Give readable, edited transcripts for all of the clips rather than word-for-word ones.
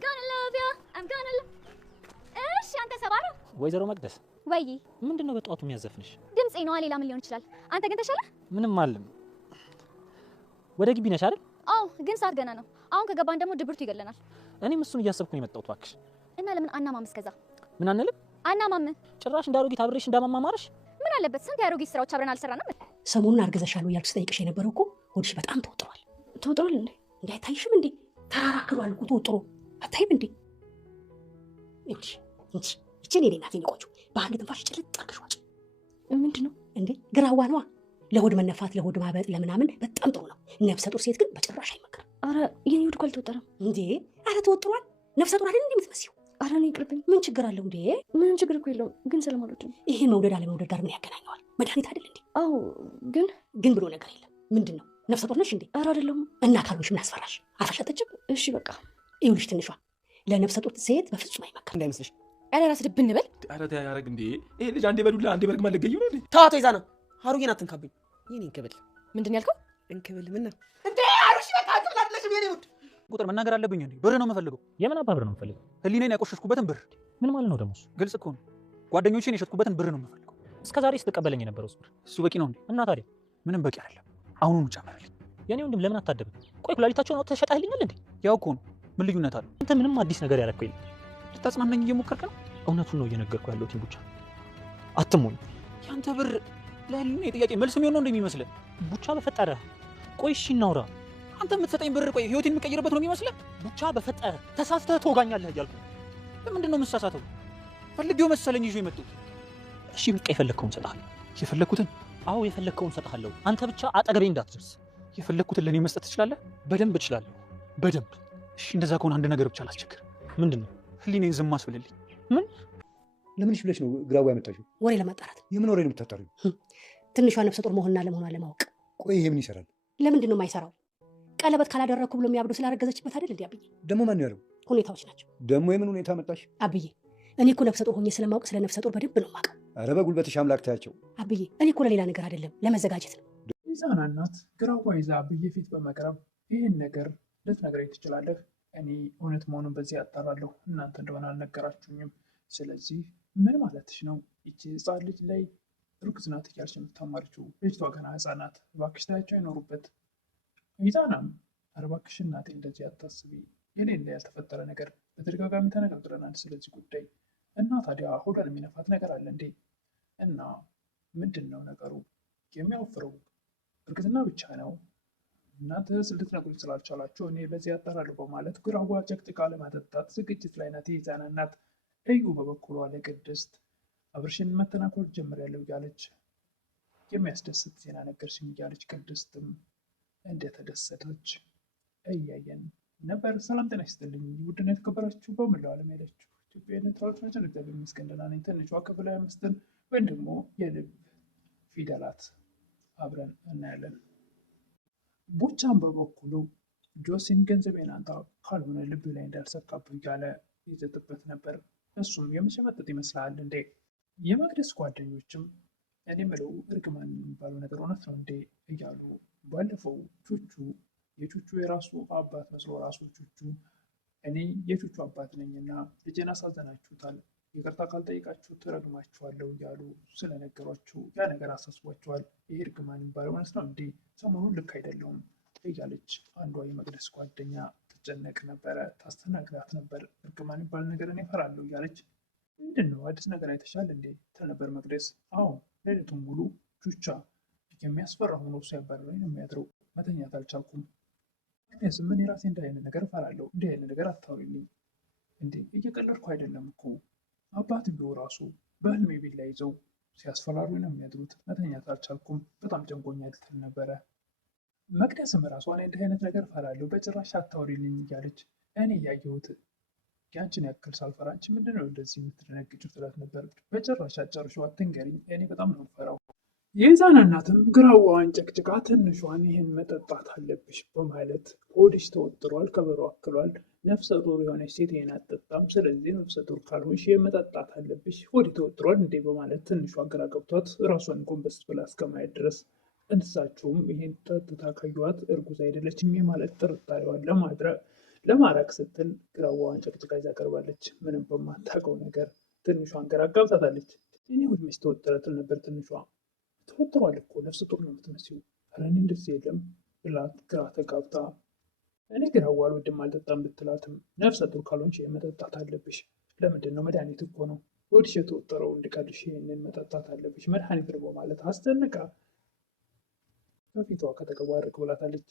gonna love you I'm gonna እሺ አንተ ሰባሩ ወይዘሮ መቅደስ ወይ ምንድነው በጧቱ የሚያዘፍንሽ? ድምጽ ነው ሌላ ምን ሊሆን ይችላል? አንተ ግን ተሻለ? ምንም አለም። ወደ ግቢ ነሽ አይደል? አዎ ግን ሰዓት ገና ነው። አሁን ከገባን ደግሞ ድብርቱ ይገለናል። እኔም እሱን እያሰብኩ ነው የመጣሁት እባክሽ። እና ለምን አናማም እስከዛ? ምን አንልም? አናማም ጭራሽ እንዳሮጊት አብሬሽ እንዳማማማርሽ? ምን አለበት? ስንት ያሮጊት ስራዎች አብረን አልሰራንም? ሰሞኑን አርገዘሻል ወይ ያልኩሽ ጠይቅሽ የነበረው እኮ ሆድሽ በጣም ተወጥሯል። ተወጥሯል እንዴ? እንዴ አይታይሽም እንዴ? ተራራክሯል እኮ ተወጥሮ አታይም እንዴ? እሺ እቺ እኔ እናቴ ነቆቹ በአንድ ትንፋሽ ጭልጥ አርገሽ ዋጭ። ምንድነው እንዴ? ግራዋ ነዋ። ለሆድ መነፋት ለሆድ ማበጥ ለምናምን በጣም ጥሩ ነው። ነፍሰ ጡር ሴት ግን በጭራሽ አይመከርም። አረ የኔ ሆድ እኮ አልተወጠረም እንዴ? አረ ተወጥሯል። ነፍሰ ጡር አይደል እንዴ የምትመስይው? አረ እኔ ይቅርብኝ። ምን ችግር አለው እንዴ? ምን ችግር እኮ የለውም፣ ግን ስለማልወድ ነው። ይሄን መውደድ አለመውደድ ጋር ምን ያገናኘዋል? መድኃኒት አይደል እንዴ? አዎ ግን ብሎ ነገር የለም። ምንድነው? ነፍሰ ጡር ነሽ እንዴ? አረ አይደለም። እና ካልሆንሽ ምን አስፈራሽ? አፈሻተችም? እሺ በቃ ይኸውልሽ ትንሿ ለነፍሰ ጡር ሴት በፍጹም አይመከርም እንዳይመስልሽ። አረ ራስ ድብን በል። አረ ያረግ እንዴ ይሄ ልጅ አንዴ በዱላ አንዴ በርግ ማለገዩ ነው እንዴ? ታዋቶ ይዛና ሀሩዬን አትንካብኝ። የኔ እንክብል ምንድን ያልከው? እንክብል ምን ነው እንዴ? አሩሽ በቃ አትብላለሽ። የኔ ውድ ቁጥር መናገር አለብኝ እንዴ? ብር ነው የምፈልገው። የምን አባ ብር ነው የምፈልገው? ህሊናዬን ያቆሸሽኩበትን ብር። ምን ማለት ነው ደግሞ እሱ? ግልጽ እኮ ነው። ጓደኞቼን የሸጥኩበትን ብር ነው የምፈልገው። እስከዛሬ ስትቀበለኝ የነበረው ብር እሱ በቂ ነው እንዴ? እና ታዲያ ምንም በቂ አይደለም። አሁኑኑ ጨምርልኝ። የኔ ወንድም ለምን አታደብም? ቆይ ኩላሊታቸውን አውጥተህ ሸጣህልኛል እንዴ? ያው እኮ ነው። ምን ልዩነት አለው? አንተ ምንም አዲስ ነገር ያደረከው የለም። ልታጽናናኝ እየሞከርክ ነው። እውነቱን ነው እየነገርኩ ያለሁት። ቡቻ አትሞኝ። ያንተ ብር ለህሊና የጥያቄ መልስ የሚሆን ነው እንደሚመስልህ? ቡቻ በፈጠረ ቆይ እሺ እናውራ። አንተ የምትሰጠኝ ብር ቆይ ህይወቴን የምቀይርበት ነው የሚመስልህ? ቡቻ በፈጠረ ተሳስተህ ትወጋኛለህ እያልኩ ለምንድን ነው የምትሳሳተው? ፈልጌው መሰለኝ ይዤ የመጡት። እሺ በቃ የፈለግከውን እሰጥሃለሁ። የፈለግኩትን? አዎ የፈለግከውን እሰጥሃለሁ። አንተ ብቻ አጠገቤ እንዳትደርስ። የፈለግኩትን ለእኔ መስጠት ትችላለህ? በደንብ እችላለሁ፣ በደንብ። እሺ እንደዛ ከሆነ አንድ ነገር ብቻ ላስቸግር። ምንድን ነው? ህሊናዬን ዝም አስብልልኝ። ምን ለምንሽ ብለሽ ነው ግራዋ ያመጣሽው? ወሬ ለማጣራት። የምን ወሬ ነው የምታጣሪው? ትንሿ ነፍሰ ጡር መሆንና ለመሆኗን ለማወቅ። ቆይ ይሄ ምን ይሰራል? ለምንድን ነው የማይሰራው? ቀለበት ካላደረግኩ ብሎ የሚያብዱ ስላረገዘችበት አይደል እንዴ? አብዬ ደግሞ ማን ያለው? ሁኔታዎች ናቸው። ደግሞ የምን ሁኔታ መጣሽ? አብዬ እኔ እኮ ነፍሰ ጡር ሆኜ ስለማወቅ ስለ ነፍሰ ጡር በደንብ ነው የማውቀው። ኧረ በጉልበትሽ አምላክ ታያቸው። አብዬ እኔ እኮ ለሌላ ነገር አይደለም ለመዘጋጀት ነው። የሕፃን እናት ግራዋ ይዛ አብዬ ፊት በመቅረብ ይህን ነገር ልትነግረኝ ትችላለህ? እኔ እውነት መሆኑን በዚህ አጣራለሁ። እናንተ እንደሆነ አልነገራችሁኝም። ስለዚህ ምን ማለትሽ ነው? ይቺ ሕፃን ልጅ ላይ እርጉዝ ናት እያልሽ የምታማርችው? ልጅቷ ገና ሕፃን ናት። እባክሽ ታያቸው አይኖሩበት። ይዛናም ኧረ እባክሽ እናቴ እንደዚህ አታስቢ። የሌለ ያልተፈጠረ ነገር በተደጋጋሚ ተነጋግረናል ስለዚህ ጉዳይ እና ታዲያ ሆዷን የሚነፋት ነገር አለ እንዴ? እና ምንድን ነው ነገሩ? የሚያወፍረው እርግዝና ብቻ ነው? እናንተ ልትነግሩኝ ስላልቻላችሁ እኔ በዚህ ያጠራለሁ በማለት ግራዋ ጨቅጭቃ ለማጠጣት ዝግጅት ላይ ናት የሕፃን እናት። እዩ በበኩሏ ለቅድስት አብርሽን መተናኮል ጀምሬያለሁ እያለች የሚያስደስት ዜና ነገርሽኝ እያለች ቅድስትም እንደተደሰተች እያየን ነበር። ሰላም ጤና ይስጥልኝ ውድና የተከበራችሁ በመላው ዓለም ያላችሁ ኢትዮጵያ ኤርትራዎች ናቸው። እግዚአብሔር ይመስገን ደህና ነኝ። ትንሿ ክፍል 25ን ወይም ደግሞ የልብ ፊደላት አብረን እናያለን። ቡቻን በበኩሉ ጆሲን ገንዘቤን አንጣ ካልሆነ ልብ ላይ እንዳልሰካብህ እያለ ይዘጥበት ነበር። እሱም የመሸመጠጥ ይመስላል እንዴ? የመቅደስ ጓደኞችም እኔ ምለው እርግማን የሚባለው ነገር እውነት ነው እንዴ እያሉ ባለፈው ቹቹ የቹቹ የራሱ አባት መስሎ ራሱ ቹቹ እኔ የቹቹ አባት ነኝና ልጄን አሳዘናችሁታል፣ ይቅርታ ካልጠይቃችሁ ትረግማችኋለሁ እያሉ ስለነገሯቸው ያ ነገር አሳስቧቸዋል። ይሄ እርግማን የሚባለው እውነት ነው እንዴ? ሰሞኑን ልክ አይደለሁም እያለች አንዷ የመቅደስ ጓደኛ ትጨነቅ ነበረ፣ ታስተናግዳት ነበር። እርግማን የሚባል ነገር እኔ እፈራለሁ እያለች ምንድን ነው አዲስ ነገር አይተሻል እንዴ ትል ነበር መቅደስ። አዎ ሌሊቱን ሙሉ ቹቻ የሚያስፈራ ሆኖ ሲያባረረኝ ነው የሚያድረው፣ መተኛት አልቻልኩም። ምክንያቱም ምን የራሴ እንዲህ አይነት ነገር እፈራለሁ፣ እንዲህ አይነት ነገር አታውሪልኝ እንዴ፣ እየቀለድኩ አይደለም እኮ አባትየው ራሱ በህልሜ ቢላ ይዘው ሲያስፈራሩ ነው የሚያድሩት፣ መተኛት አልቻልኩም፣ በጣም ጨንቆኛል ትል ነበረ። መቅደስም ራሷ እኔ እንዲህ አይነት ነገር እፈራለሁ፣ በጭራሽ አታውሪልኝ እያለች እኔ እያየሁት ያንቺን ያክል ሳልፈራ አንቺ ምንድነው እንደዚህ የምትደነግጭው ትላት ነበር። በጭራሽ አጨርሽው አትንገሪኝ፣ እኔ በጣም ነው የምፈራው። የሕፃን እናትም ግራዋን ጨቅጭቃ ትንሿን ይህን መጠጣት አለብሽ በማለት ሆድሽ ተወጥሯል፣ ከበሮ አክሏል፣ ነፍሰ ጡር የሆነች ሴት ይህን አትጠጣም፣ ስለዚህ ነፍሰ ጡር ካልሆንሽ መጠጣት አለብሽ፣ ሆድ ተወጥሯል እንዴ በማለት ትንሿ ግራ ገብቷት ራሷን ጎንበስ ብላ እስከማየት ድረስ እንስሳችሁም ይህን ጠጥታ ካዩዋት እርጉዝ አይደለችም የማለት ጥርጣሬዋን ለማራቅ ስትል ግራዋን ጨቅጭቃ ይዛ ቀርባለች። ምንም በማታውቀው ነገር ትንሿን ግራ አጋብታታለች። እኔ ሁሉ መች ተወጠረ ትል ነበር ትንሿ። ተወጥሯል እኮ ነፍሰ ጡር ነው የምትመስይው። ኧረ እኔ እንደዚህ የለም ብላት ግራ ተጋብታ እኔ ግራዋ አልወድም አልጠጣም ብትላትም ነፍሰ ጡር ካልሆንሽ መጠጣት አለብሽ። ለምንድን ነው? መድኃኒት እኮ ነው። ሆድሽ የተወጠረው እንዲቀልሽ ይህንን መጠጣት አለብሽ። መድኃኒት ነው ማለት አስጨንቃ ከፊቷ ከተቀባ ርቅ ብላታለች።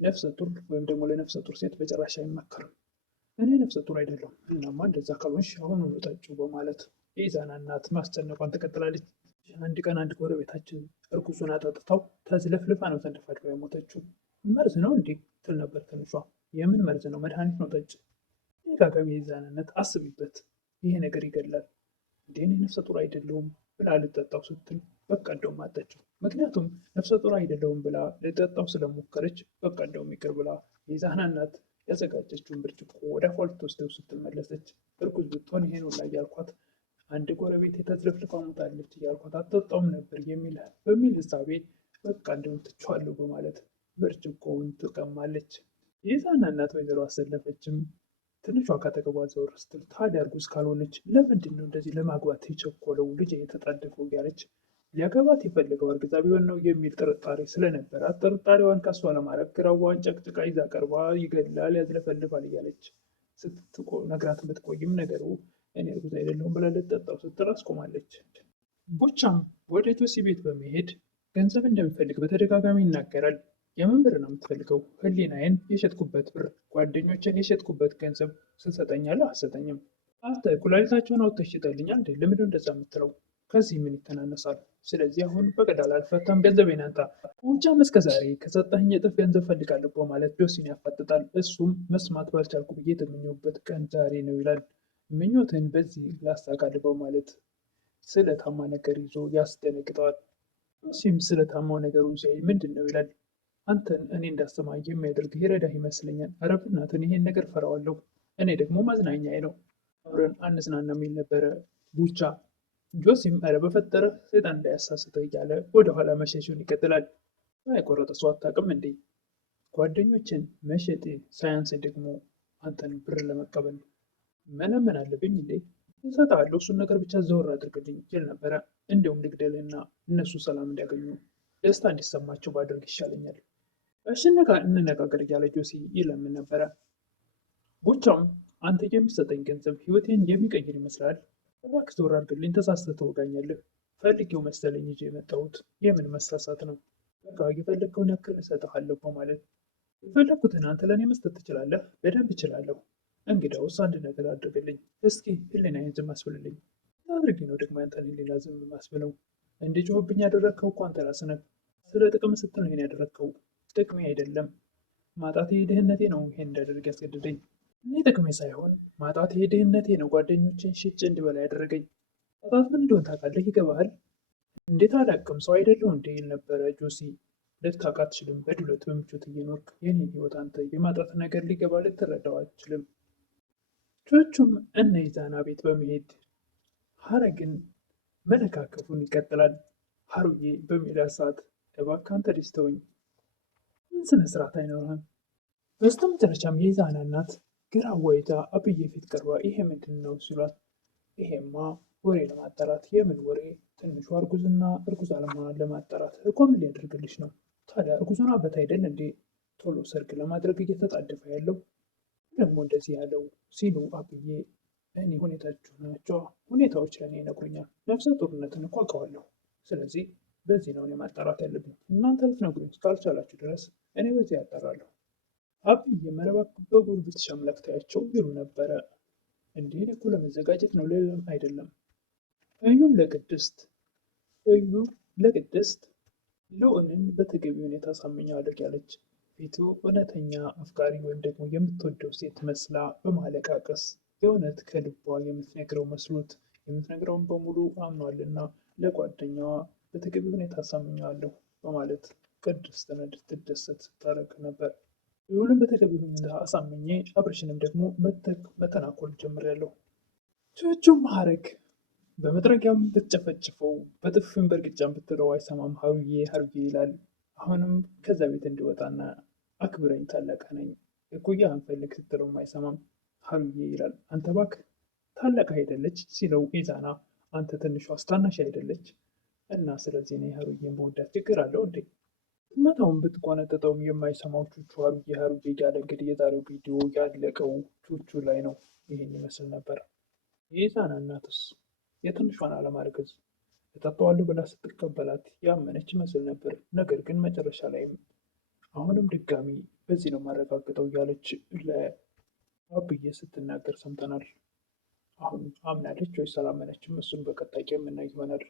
ነፍሰ ጡር ወይም ደግሞ ለነፍሰ ጡር ሴት በጭራሽ አይመከርም። እኔ ነፍሰ ጡር አይደለሁም። እናማ እንደዛ ካልሆንሽ አሁኑኑ ጠጪው በማለት የኢዛና እናት ማስጨነቋን ትቀጥላለች። አንድ ቀን አንድ ጎረቤታችን እርጉዙን አጠጥታው ተዝለፍልፋ ነው ተንደፋድባ የሞተችው። መርዝ ነው እንዴ ትል ነበር ትንሿ። የምን መርዝ ነው? መድኃኒት ነው ጠጪ። ደጋጋሚ የኢዛናነት አስቢበት፣ ይሄ ነገር ይገላል። እንዴ እኔ ነፍሰ ጡር አይደለሁም ብላ ልጠጣው ስትል በቃ እንደውም አጠጪው። ምክንያቱም ነፍሰ ጡር አይደለሁም ብላ ልጠጣው ስለሞከረች በቃ እንደውም ይቅር ብላ የኢዛና እናት ያዘጋጀችውን ብርጭቆ ወደ አፏ ልትወስደው ስትመለሰች እርጉዝ ብትሆን ይሄን ሁላ እያልኳት አንድ ጎረቤት የተዝለፍልፋ ሞታለች እያልኳት አትጠጣውም ነበር በሚል ህሳቤ በቃ እንደውም ትቼዋለሁ በማለት ብርጭቆውን ትቀማለች። የኢዛና እናት ወይዘሮ አሰለፈችም ትንሿ ካጠገቧ ዘወር ስትል ታዲያ እርጉዝ ካልሆነች ለምንድን ነው እንደዚህ ለማግባት የቸኮለው ልጅ የተጣደፈው እያለች ሊያገባት የፈለገው እርግዛ ቢሆን ነው የሚል ጥርጣሬ ስለነበራት ጥርጣሬዋን ከሷ ለማድረግ ግራዋን ጨቅጭቃ ይዛ ቀርባ ይገላል፣ ያዝለፈልፋል እያለች ነግራት ብትቆይም ነገሩ እኔ እርጉዝ አይደለሁም ብላ ልትጠጣው ስትል አስቆማለች። ቡቻም ወደ ጆሲ ቤት በመሄድ ገንዘብ እንደሚፈልግ በተደጋጋሚ ይናገራል። የምን ብር ነው የምትፈልገው? ህሊናዬን የሸጥኩበት ብር፣ ጓደኞችን የሸጥኩበት ገንዘብ ስትሰጠኛለህ አትሰጠኝም? አንተ ኩላሊታቸውን አውጥተህ ሽጠልኛል እንዴ? ለምንድን እንደዛ የምትለው? ከዚህ ምን ይተናነሳል? ስለዚህ አሁን በቀላል አልፈታም፣ ገንዘቤን አንጣ። ቡቻም እስከዛሬ ከሰጠኸኝ እጥፍ ገንዘብ ፈልጋለሁ በማለት ጆሲን ያፋጥጣል። እሱም መስማት ባልቻልኩ ብዬ የተመኘሁበት ቀን ዛሬ ነው ይላል። ምኞትን በዚህ ላሳካል በማለት ስለታማ ነገር ይዞ ያስደነግጠዋል። ጆሲም ስለታማው ነገሩን ሲያይ ምንድን ነው ይላል። አንተን እኔ እንዳሰማ የሚያደርግ ይረዳህ ይመስለኛል። ኧረ በእናትህ ይሄን ነገር ፈራዋለሁ። እኔ ደግሞ ማዝናኛዬ ነው። አብረን አንዝናና የሚል ነበረ ቡቻ። ጆሲም ኧረ በፈጠረህ ሰይጣን እንዳያሳስተህ እያለ ወደኋላ መሸሹን ይቀጥላል። የቆረጠ ሰው አታውቅም እንዴ? ጓደኞችን መሸጥ ሳያንስ ደግሞ አንተን ብር ለመቀበል መለመን አለብኝ እንዴ? እሰጥሃለሁ፣ እሱን ነገር ብቻ ዘወር አድርግልኝ ይል ነበረ። እንዲሁም ልግደልና እነሱ ሰላም እንዲያገኙ ደስታ እንዲሰማቸው ባደርግ ይሻለኛል። እንነጋገር እያለ ጆሲ ይለምን ነበረ። ቡቻም አንተ የምትሰጠኝ ገንዘብ ህይወቴን የሚቀይር ይመስላል? እባክህ ዞር አድርግልኝ፣ ተሳስተህ ትወጋኛለህ። ፈልጌው መሰለኝ ይዤ የመጣሁት። የምን መሳሳት ነው? በቃ የፈለግከውን ያክል እሰጥሃለሁ በማለት የፈለግኩትን አንተ ለእኔ መስጠት ትችላለህ? በደንብ እችላለሁ። እንግዲያውስ አንድ ነገር አድርግልኝ እስኪ፣ ህሊናዬን ዝም አስብልልኝ። አድርጊ ነው ደግሞ ያንተን ህሊና ዝም ማስብለው? እንዲጮህብኝ ያደረግከው እኮ አንተ ራስህ ነህ። ስለ ጥቅም ስትል ነው ይሄን ያደረግከው። ጥቅሜ አይደለም ማጣቴ ድህነቴ ነው ይሄን እንዳደርግ ያስገድደኝ። እኔ ጥቅሜ ሳይሆን ማጣቴ ድህነቴ ነው ጓደኞችን ሽጭ እንድበላ ያደረገኝ። ማጣት ምን እንደሆነ ታውቃለህ? ይገባሃል? እንዴት አላውቅም? ሰው አይደለሁ እንዴ? ይል ነበረ ጆሲ። ልታውቅ አትችልም። በድሎት በምቾት እየኖርክ የኔ ህይወት አንተ የማጣት ነገር ሊገባ ልትረዳው አትችልም። ቾቹም እነ ኢዛና ቤት በመሄድ ሀረግን መለካከፉን ይቀጥላል። ሀሩዬ በሚላት ሰዓት እባክህ አንተ ልጅ ተወኝ፣ ምን ስነ ስርዓት አይኖርህም? በስተመጨረሻም የኢዛና እናት ግራዋ ይዛ አብዬ ፊት ቀርባ ይሄ ምንድን ነው ሲሏት፣ ይሄማ ወሬ ለማጣራት። የምን ወሬ? ትንሿ እርጉዝና እርጉዝ አለመሆኗን ለማጣራት እኮ። ምን ሊያደርግልሽ ነው ታዲያ? እርጉዙን አበት አይደል እንዴ ቶሎ ሰርግ ለማድረግ እየተጣደፈ ያለው? ደግሞ እንደዚህ ያለው ሲሉ አብዬ እኔ ሁኔታችሁ ናቸው፣ ሁኔታዎች ለእኔ ይነግሩኛል። ነፍሰ ጡርነትን እኮ አውቀዋለሁ። ስለዚህ በዚህ ነው እኔ ማጣራት ያለብኝ። እናንተ ልትነግሩኝ እስካልቻላችሁ ድረስ እኔ በዚህ ያጣራለሁ። አብዬ መረባክ በጉልበት ሸምለክታያቸው ይሉ ነበረ። እንዲህ እኮ ለመዘጋጀት ነው፣ ሌላም አይደለም። እዩም ለቅድስት ልዑልን በተገቢ ሁኔታ ሳምኛለሁ ያለች ፊቱ እውነተኛ አፍቃሪ ወይም ደግሞ የምትወደው ሴት መስላ በማለቃቀስ የእውነት ከልቧ የምትነግረው መስሎት የምትነግረውን በሙሉ አምኗልና ለጓደኛዋ በተገቢ ሁኔታ አሳምኘዋለሁ በማለት ቅድስትን እንድትደሰት ስታደርግ ነበር። ልዑልን በተገቢ ሁኔታ አሳምኜ አብርሽንም ደግሞ መተናኮል ጀምሬያለሁ። ቾቹም ሀረግ በመጥረጊያም ብትጨፈጭፈው በጥፍም በእርግጫም ብትለው አይሰማም። ሀሩዬ ይላል። አሁንም ከዛ ቤት እንዲወጣና አክብረኝ ታላቅ ነኝ እኩያ አንፈልግ ስትለው አይሰማም። ሀሩዬ ይላል። አንተ እባክህ ታላቅ አይደለች ሲለው ኢዛና አንተ ትንሿ ታናሽ አይደለች እና ስለዚህ እኔ ሀሩዬን በወዳት ችግር አለው እንዴ? መታውን ብትቆነጥጠውም የማይሰማው ቹቹ ሀሩዬ ሀሩዬ እያለ እንግዲህ የዛሬው ቪዲዮ ያለቀው ቹቹ ላይ ነው። ይህን ይመስል ነበር። የኢዛና እናትስ የትንሿን አለማርገዝ እጠጣዋለሁ ብላ ስትቀበላት ያመነች ይመስል ነበር። ነገር ግን መጨረሻ ላይም አሁንም ድጋሚ በዚህ ነው ማረጋግጠው እያለች ለአብዬ ስትናገር ሰምተናል። አሁን አምናለች ወይስ አላመነችም? እሱን በቀጣይ የምናይ ይሆናል።